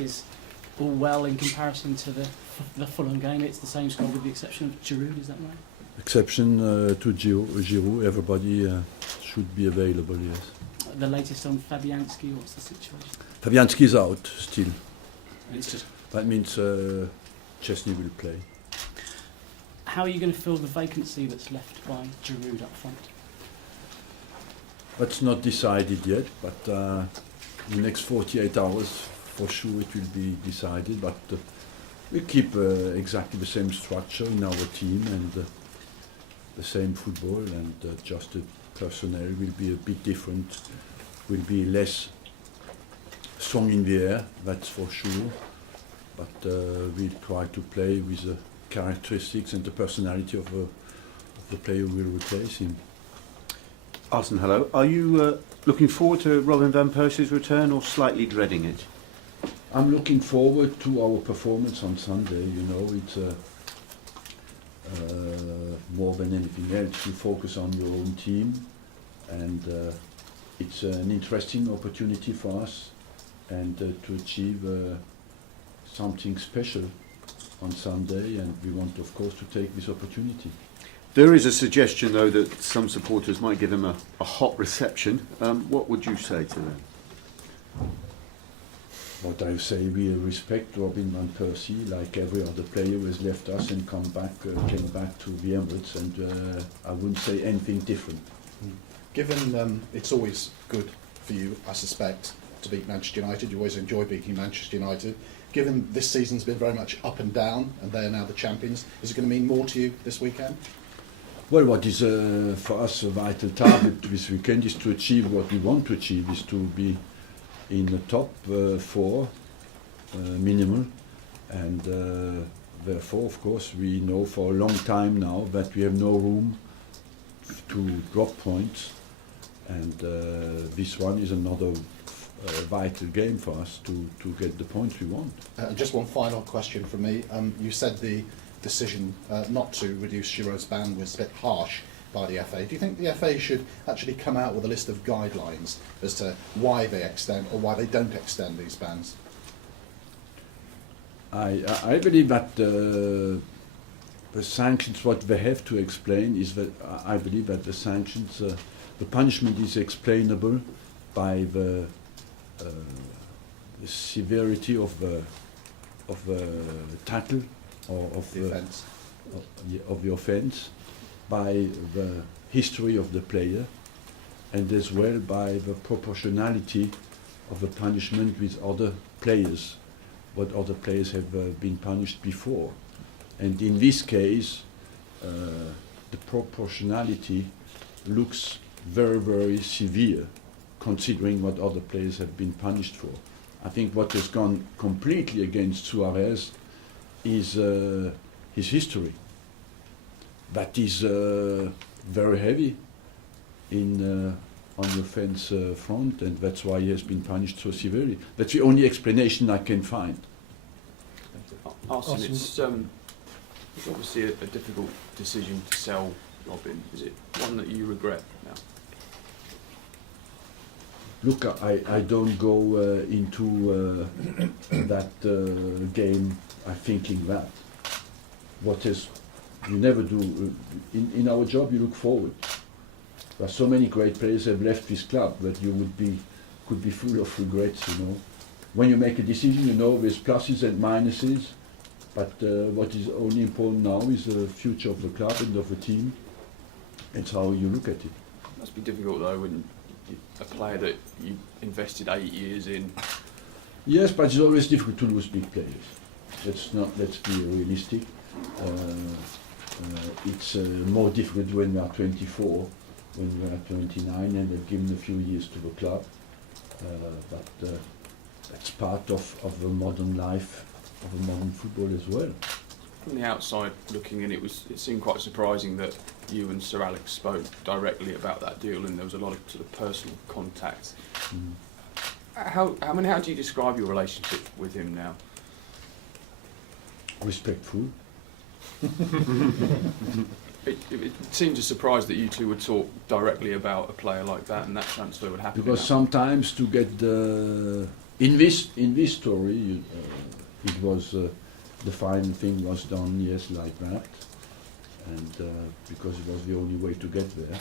is all well in comparison to the Fulham game. It's the same score with the exception of Giroud, is that right? Exception to Giroud, everybody should be available, yes. The latest on Fabianski, what's the situation? Fabianski is out still. It's just, That means Chesney will play. how are you going to fill the vacancy that's left by Giroud up front? That's not decided yet, but in the next 48 hours, for sure it will be decided. But we keep exactly the same structure in our team and the same football, and just the personnel will be a bit different, will be less strong in the air, that's for sure. But we'll try to play with the characteristics and the personality of the player who will replace him. Arsene, hello. Are you looking forward to Robin van Persie's return or slightly dreading it? I'm looking forward to our performance on Sunday. You know, it's more than anything else, you focus on your own team, and it's an interesting opportunity for us, and to achieve something special on Sunday, and we want, of course, to take this opportunity. There is a suggestion, though, that some supporters might give him a hot reception. What would you say to them? What I say, we respect Robin van Persie, like every other player who has left us and came back to the Emirates, and I wouldn't say anything different. Given it's always good for you, I suspect, to beat Manchester United, you always enjoy beating Manchester United. Given this season's been very much up and down, and they are now the champions, is it going to mean more to you this weekend? Well, what is for us a vital target this weekend is to achieve what we want to achieve, is to be in the top 4 minimal, and therefore, of course, we know for a long time now that we have no room to drop points, and this one is another vital game for us to get the points we want. Just one final question from me. You said the decision not to reduce Giroud's ban was a bit harsh by the FA. Do you think the FA should actually come out with a list of guidelines as to why they extend or why they don't extend these bans? I believe that the sanctions, what they have to explain is that I believe that the sanctions, the punishment is explainable by the severity of the tackle or of the offence, by the history of the player, and as well by the proportionality of the punishment with other players, what other players have been punished before. And in this case, the proportionality looks very, very severe, considering what other players have been punished for. I think what has gone completely against Suarez is his history. That is very heavy on the offence front, and that's why he has been punished so severely. That's the only explanation I can find. Arsene, it's obviously a difficult decision to sell Robin. Is it one that you regret now? Look, I don't go into that game thinking that. You never do. In our job, you look forward. There are so many great players who have left this club that you could be full of regrets, you know. When you make a decision, you know, there's pluses and minuses, but what is only important now is the future of the club and of the team. It's how you look at it. It must be difficult, though, when a player that you invested 8 years in. Yes, but it's always difficult to lose big players. Let's be realistic. It's more difficult when we are 24, when we are 29, and they've given a few years to the club. But that's part of the modern life, of the modern football as well. From the outside looking in, it seemed quite surprising that you and Sir Alex spoke directly about that deal, and there was a lot of sort of personal contact. How do you describe your relationship with him now? Respectful. It seems a surprise that you two would talk directly about a player like that, and that transfer would happen. Because sometimes to get the In this story, it was the final thing was done, yes, like that, and because it was the only way to get there.